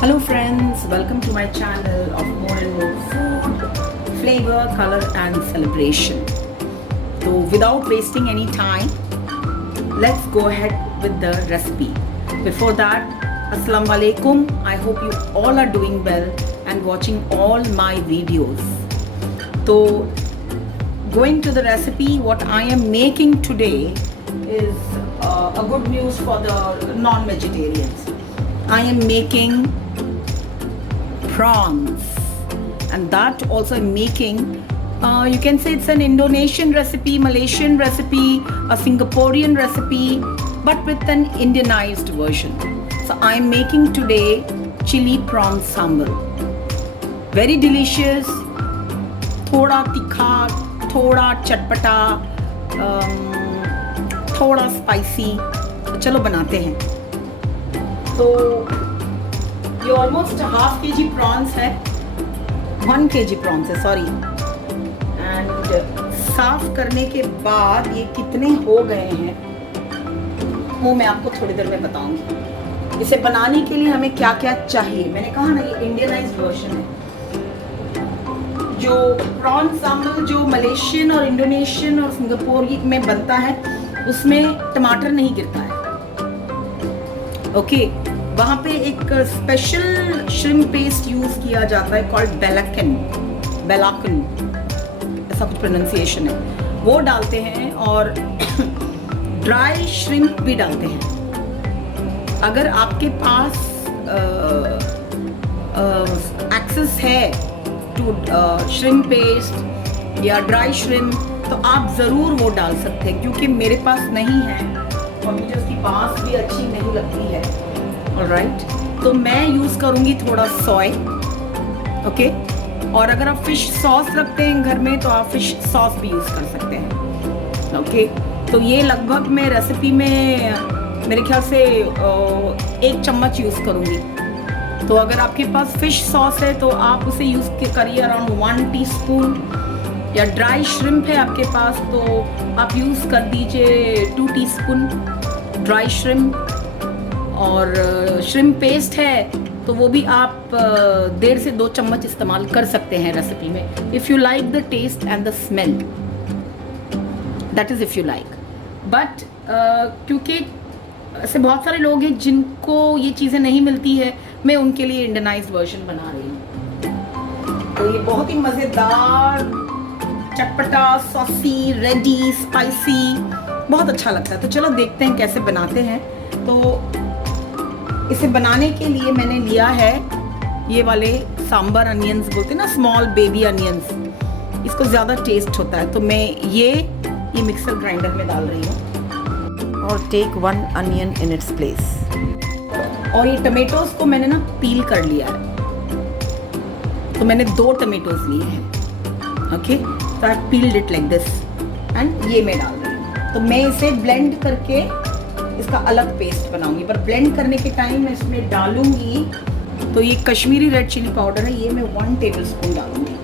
Hello friends, welcome to my channel of more and more food, flavor, color and celebration. So without wasting any time, let's go ahead with the recipe. Before that, Assalamu alaikum. I hope you all are doing well and watching all my videos. So going to the recipe, what I am making today is a good news for the non-vegetarians. I am making prawns, and that also I'm making, you can say it's an Indonesian recipe, Malaysian recipe, a Singaporean recipe, but with an Indianized version. So I'm making today chili prawn sambal. Very delicious, थोड़ा तीखा, थोड़ा चटपटा, थोड़ा spicy. चलो बनाते हैं. तो ये ऑलमोस्ट हाफ के जी प्रॉन्स है, 1 kg प्रॉन्स है, सॉरी. एंड साफ करने के बाद ये कितने हो गए हैं वो मैं आपको थोड़ी देर में बताऊंगी. इसे बनाने के लिए हमें क्या क्या चाहिए. मैंने कहा ना, ये इंडियनाइज्ड वर्जन है. जो प्रॉन सांबल जो मलेशियन और इंडोनेशियन और सिंगापुर में बनता है, उसमें टमाटर नहीं गिरता है. ओके, वहाँ पे एक स्पेशल श्रिम्प पेस्ट यूज किया जाता है कॉल्ड बेलाकन, ऐसा कुछ प्रोनाउंसिएशन है. वो डालते हैं और ड्राई श्रिम्प भी डालते हैं. अगर आपके पास एक्सेस है टू श्रिम्प पेस्ट या ड्राई श्रिम्प, तो आप ज़रूर वो डाल सकते हैं. क्योंकि मेरे पास नहीं है और मुझे उसकी बास भी अच्छी नहीं लगती है. ऑलराइट, तो मैं यूज़ करूँगी थोड़ा सोय. ओके, और अगर आप फिश सॉस रखते हैं घर में तो आप फिश सॉस भी यूज़ कर सकते हैं. ओके, तो ये लगभग मैं रेसिपी में मेरे ख्याल से 1 चम्मच यूज़ करूँगी. तो अगर आपके पास फिश सॉस है तो आप उसे यूज़ करिए अराउंड 1 टीस्पून. या ड्राई श्रिम्प है आपके पास तो आप यूज़ कर दीजिए 2 टीस्पून ड्राई श्रिम्प. और श्रिम्प पेस्ट है तो वो भी आप 1.5 से 2 चम्मच इस्तेमाल कर सकते हैं रेसिपी में. If you like the taste and the smell, that is if you like. But क्योंकि ऐसे बहुत सारे लोग हैं जिनको ये चीज़ें नहीं मिलती है, मैं उनके लिए इंडियनाइज्ड वर्जन बना रही हूँ. तो ये बहुत ही मज़ेदार, चटपटा, सॉसी, रेडी, स्पाइसी, बहुत अच्छा लगता है. तो चलो देखते हैं कैसे बनाते हैं. तो इसे बनाने के लिए मैंने लिया है ये वाले सांबर अनियंस बोलते हैं ना, स्मॉल बेबी अनियंस. इसको ज़्यादा टेस्ट होता है तो मैं ये मिक्सर ग्राइंडर में डाल रही हूँ. और take 1 onion in its place. और ये टमेटोज को मैंने ना पील कर लिया है. तो मैंने 2 टमेटोज लिए हैं. ओके, तो I peeled it like this and ये मैं डाल रही हूँ. तो मैं इसे ब्लेंड करके इसका अलग पेस्ट बनाऊंगी. पर ब्लेंड करने के टाइम मैं इसमें डालूंगी, तो ये कश्मीरी रेड चिली पाउडर है, ये मैं 1 टेबलस्पून डालूंगी.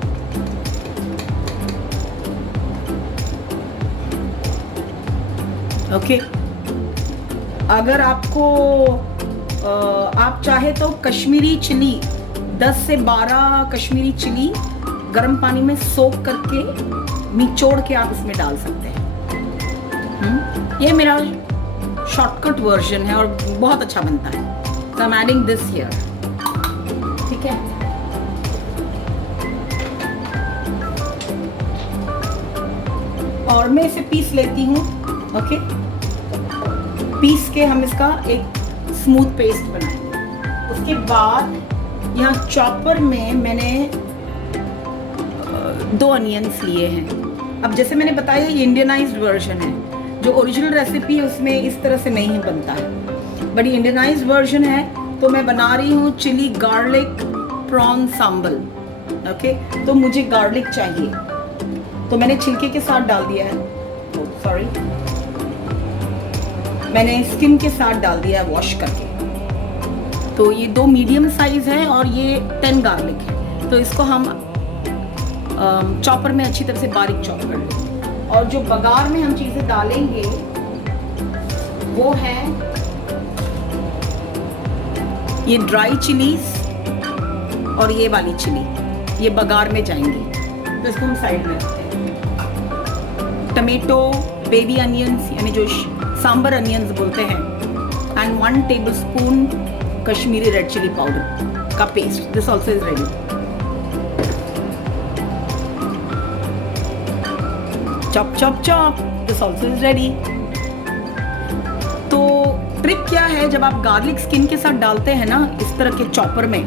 ओके, अगर आपको आप चाहे तो कश्मीरी चिली 10 से 12 कश्मीरी चिली गर्म पानी में सोक करके निचोड़ के आप इसमें डाल सकते हैं. ये मेरा शॉर्टकट वर्जन है और बहुत अच्छा बनता है. So I'm adding this here. ठीक है, और मैं इसे पीस लेती हूँ. ओके, पीस के हम इसका एक स्मूथ पेस्ट बनाएंगे. उसके बाद यहाँ चॉपर में मैंने 2 अनियंस लिए हैं. अब जैसे मैंने बताया ये इंडियनाइज्ड वर्जन है. जो ओरिजिनल रेसिपी है उसमें इस तरह से नहीं बनता है, बट ये इंडियनाइज्ड वर्जन है. तो मैं बना रही हूँ चिली गार्लिक प्रॉन सांबल. ओके, तो मुझे गार्लिक चाहिए तो मैंने छिलके के साथ डाल दिया है. सॉरी, मैंने स्किन के साथ डाल दिया है वॉश करके. तो ये 2 मीडियम साइज है और ये 10 गार्लिक है. तो इसको हम चॉपर में अच्छी तरह से बारीक चॉप कर लेंगे. और जो बघार में हम चीज़ें डालेंगे वो है ये ड्राई चिलीज और ये वाली चिली, ये बघार में जाएंगी, तो इसको हम साइड में रखते हैं। टमेटो, बेबी अनियंस यानी जो सांबर अनियंस बोलते हैं, and 1 tablespoon Kashmiri red chilli powder का paste, this also is ready. Chop chop chop, this also is ready. तो ट्रिक क्या है, जब आप गार्लिक स्किन के साथ डालते हैं ना इस तरह के चॉपर में,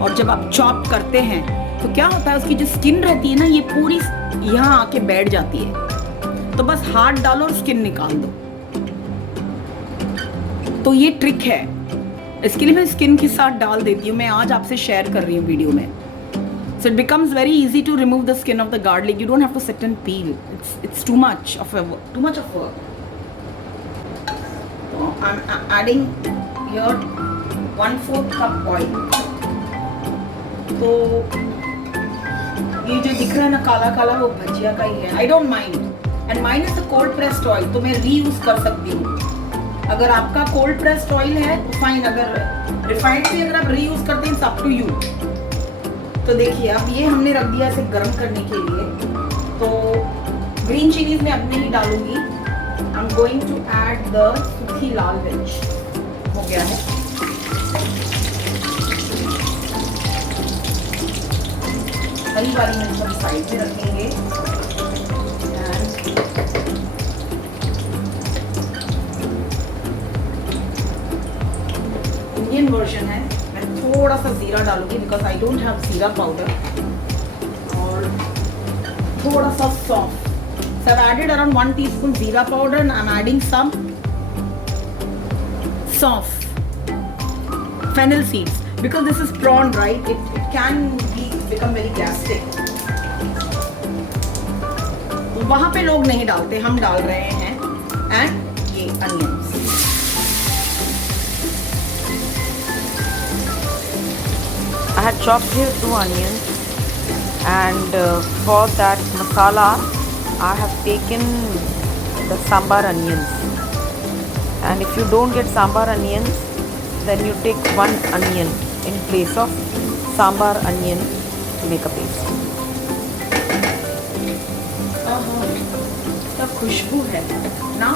और जब आप चॉप करते हैं तो क्या होता है, उसकी जो स्किन रहती है ना ये पूरी यहाँ आके बैठ जाती है। तो बस हाथ डालो और स्किन निकाल दो। तो ये ट्रिक है, इसके लिए मैं स्किन के साथ डाल देती हूँ, मैं आज आपसे शेयर कर रही हूँ वीडियो में। So it becomes very easy to remove the skin of the garlic. You don't have to sit and peel. It's too much of work. So I'm adding here 1/4 cup oil. तो ये जो दिख रहा है ना काला काला, वो भजिया का ही है। I don't mind. And mine is a cold pressed oil, तो मैं रीयूज कर सकती हूँ। अगर आपका कोल्ड प्रेस्ड ऑयल है तो फाइन, अगर रिफाइंड भी अगर आप रीयूज करते हैं, इट्स अप टू यू। तो देखिए अब ये हमने रख दिया इसे गर्म करने के लिए। तो ग्रीन चिलीज मैं अब नहीं डालूंगी। I am going to add the सूखी लाल मिर्च। हो गया है। हरी वाली मिर्च हम साइड में रखेंगे। इंडियन वर्जन है, मैं थोड़ा सा जीरा डालूंगी बिकॉज आई डोंट हैव जीरा पाउडर, और थोड़ा सा सौंफ। So I've added around 1 teaspoon जीरा powder and I'm adding some सौंफ, fennel seeds, because this is prawn, right? It can become very gastric. वहाँ पे लोग नहीं डालते, हम डाल रहे हैं। एंड ये onions, I had chopped here 2 onions, and for that masala I have taken the sambar onions, and if you don't get sambar onions then you take 1 onion in place of sambar onion to make a paste. तो खुशबू है ना,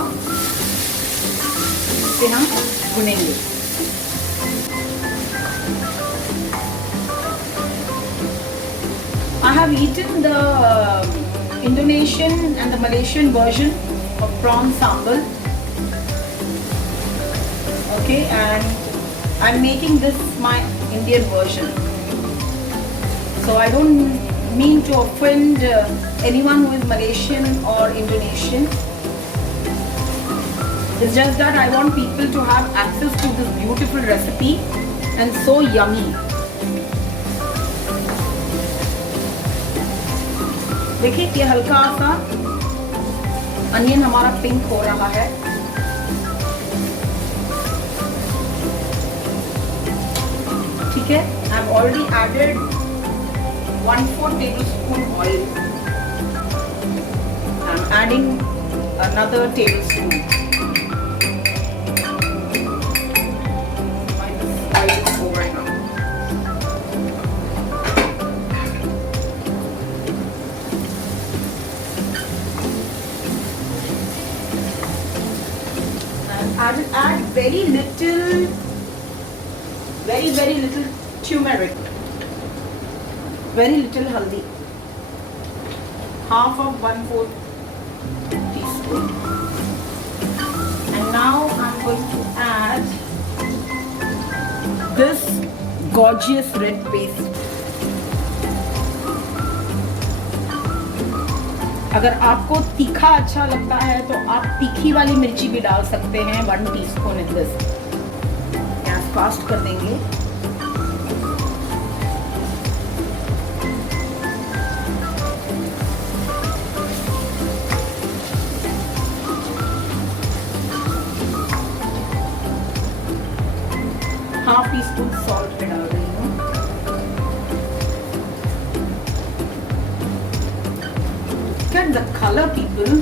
इसे हम भुनेंगे। I have eaten the Indonesian and the Malaysian version of prawn sambal. Okay, and I'm making this my Indian version. So I don't mean to offend anyone who is Malaysian or Indonesian. It's just that I want people to have access to this beautiful recipe and so yummy. देखिए ये हल्का सा onion हमारा pink हो रहा है। ठीक है, I have already added 1/4 tablespoon oil. I am adding another tablespoon. Oil is over now. I will add very little turmeric, very little haldi, half of 1/4 teaspoon. And now I'm going to add this gorgeous red paste. अगर आपको तीखा अच्छा लगता है तो आप तीखी वाली मिर्ची भी डाल सकते हैं, 1 teaspoon in this. Gas fast कर देंगे। हाफ टीस्पून सॉल्ट में डाल रही हूँ। Look at the color, people.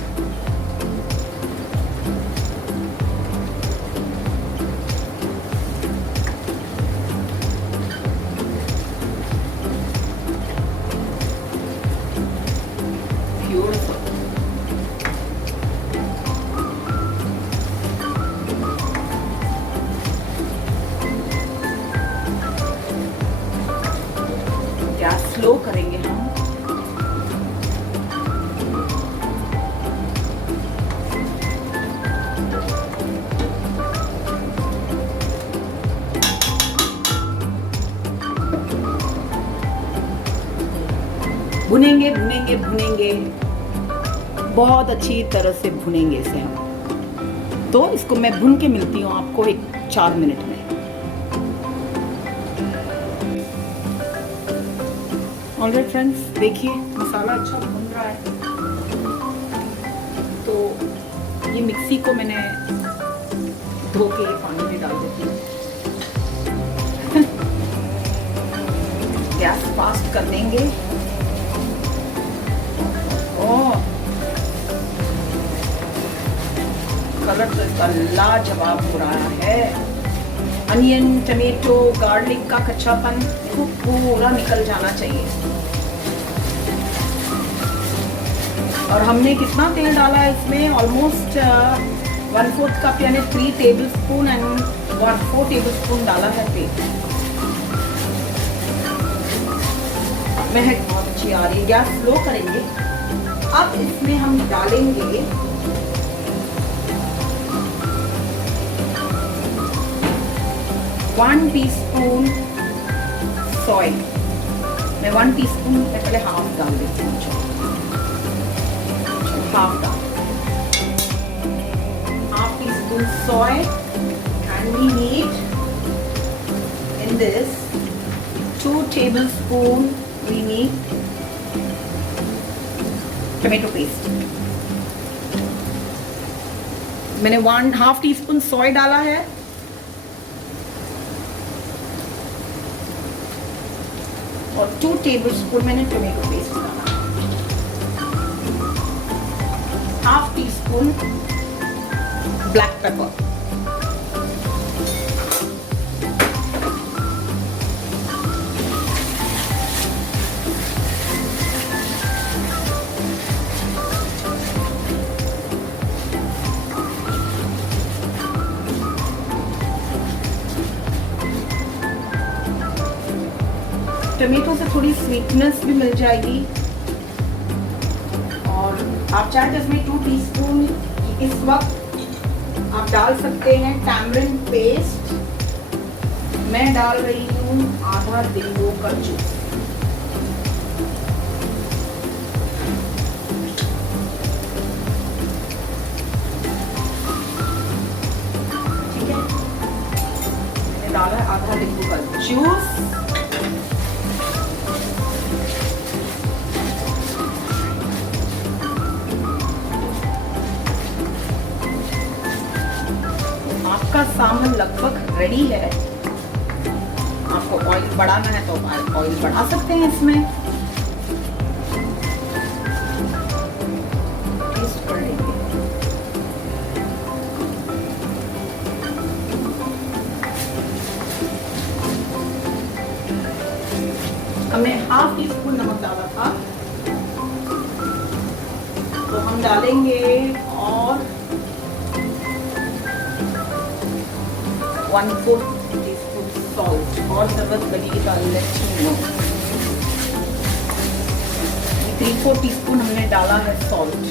भुनेंगे भुनेंगे भुनेंगे, बहुत अच्छी तरह से भुनेंगे इसे हम। तो इसको मैं भुन के मिलती हूँ आपको 4 मिनट में। ऑलराइट फ्रेंड्स, देखिए मसाला अच्छा भुन रहा है। तो ये मिक्सी को मैंने धो के पानी में डाल देती हूँ। गैस फास्ट कर देंगे। ओह, कलर तो इसका लाजवाब हो रहा है। अनियन, टमेटो, गार्लिक का कच्चापन इसको पूरा निकल जाना चाहिए। और हमने कितना तेल डाला है इसमें? ऑलमोस्ट 1/4 कप यानी 3 table spoon and 4 table spoon डाला है तेल। महक बहुत अच्छी आ रही है। गैस स्लो करेंगे। अब इसमें हम डालेंगे वन टीस्पून सोय। मैं 1 टीस्पून मैं पहले हाफ डाल देती हूँ। Half teaspoon soy and we need in this 2 tablespoon we need tomato paste. मैंने 1/2 टीस्पून सोय डाला है और 2 टेबलस्पून मैंने टमेटो पेस्ट डाला। 1/2 टीस्पून ब्लैक पेपर। टमेटो से थोड़ी स्वीटनेस भी मिल जाएगी। और आप चाहे तो इसमें 2 टीस्पून इस वक्त आप डाल सकते हैं टैमरिंड पेस्ट। मैं डाल रही हूँ आधा नींबू का जूस। ठीक है, मैंने डाला है आधा नींबू का जूस। आपका सामान लगभग रेडी है। आपको ऑयल बढ़ाना है तो ऑयल बढ़ा सकते हैं इसमें। टेस्ट कर लेंगे। हमने 1/2 टीस्पून नमक डाला था, तो हम डालेंगे और 1/4 टीस्पून सॉल्ट। और जरूरत लगेगी तो लेट मी नो। 3/4 टीस्पून हमने डाला है सॉल्ट।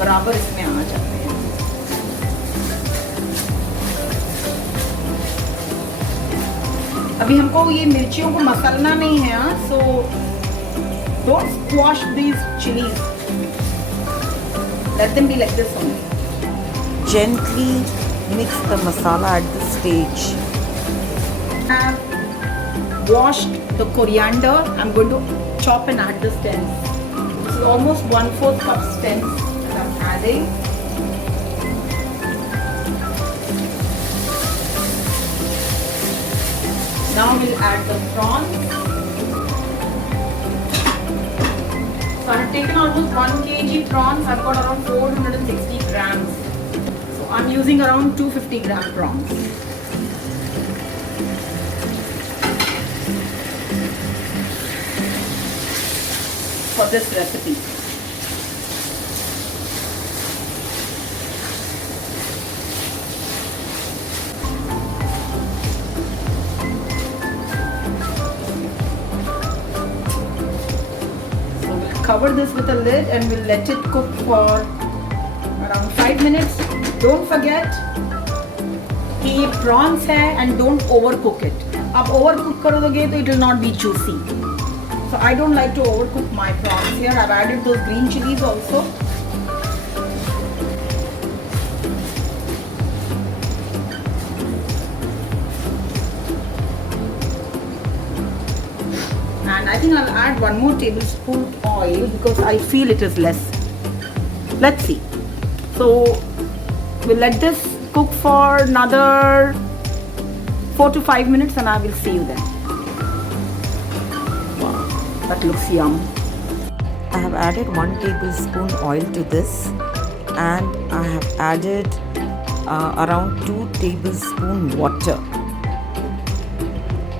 बराबर इसमें आ जाते हैं। अभी हमको ये मिर्चियों को मसलना नहीं है, so don't squash these chillies. Let them be like this only. Gently mix the masala at this stage. I have washed the coriander. I'm going to chop and add the stems. This is almost 1/4 cup stems that I'm adding. Now we'll add the prawns. So I have taken almost 1 kg prawns. I've got around 460 grams. So I'm using around 250 gram prawns. For this recipe. Cover this with a lid and we'll let it cook for around 5 minutes. Don't forget, ये prawns है and don't over cook it. आप over cook कर दोगे तो it will not be juicy. So I don't like to overcook my prawns here. I've added those green chilies also. And I think I'll add 1 more tablespoon oil because I feel it is less. Let's see. So we'll let this cook for another 4 to 5 minutes and I will see you then. That looks yum. I have added 1 tablespoon oil to this, and I have added around 2 tablespoon water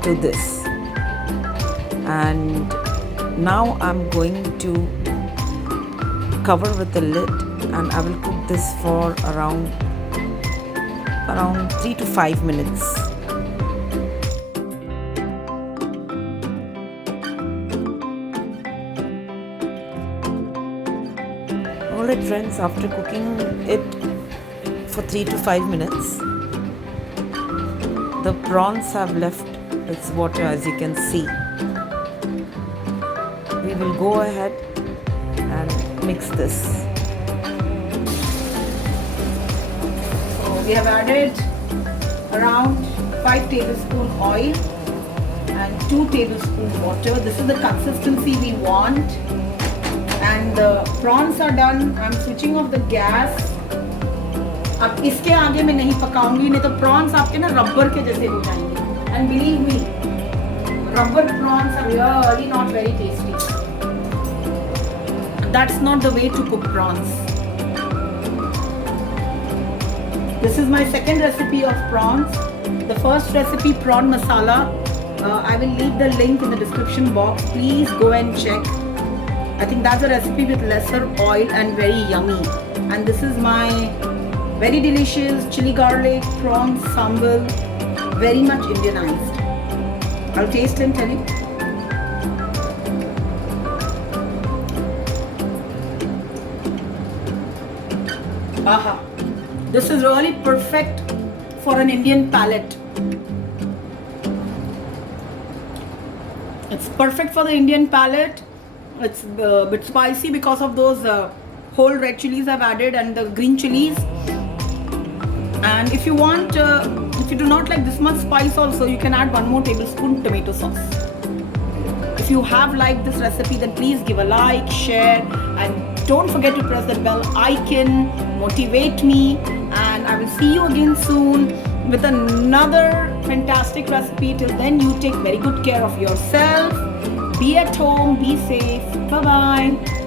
to this, and now I'm going to cover with the lid and I will cook this for around 3 to 5 minutes. Alright friends, after cooking it for 3 to 5 minutes, the prawns have left its water, as you can see. We will go ahead and mix this. So we have added around 5 tablespoon oil and 2 tablespoon water. This is the consistency we want. And the prawns are done. I'm switching off the gas. अब इसके आगे मैं नहीं पकाऊंगी, नहीं तो prawns आपके ना rubber के जैसे हो जाएंगे. And believe me, rubber prawns are really not very tasty. That's not the way to cook prawns. This is my second recipe of prawns. The first recipe, prawn masala. I will leave the link in the description box. Please go and check. I think that's a recipe with lesser oil and very yummy. And this is my very delicious chili garlic prawn sambal, very much Indianized. I'll taste and tell you. Aha! This is really perfect for an Indian palate. It's perfect for the Indian palate. It's a bit spicy because of those whole red chilies I've added and the green chilies. And if you want, if you do not like this much spice also, you can add 1 more tablespoon tomato sauce. If you have liked this recipe, then please give a like, share, and don't forget to press the bell icon. Motivate me, and I will see you again soon with another fantastic recipe. Till then, you take very good care of yourself. Be at home, be safe. Bye bye.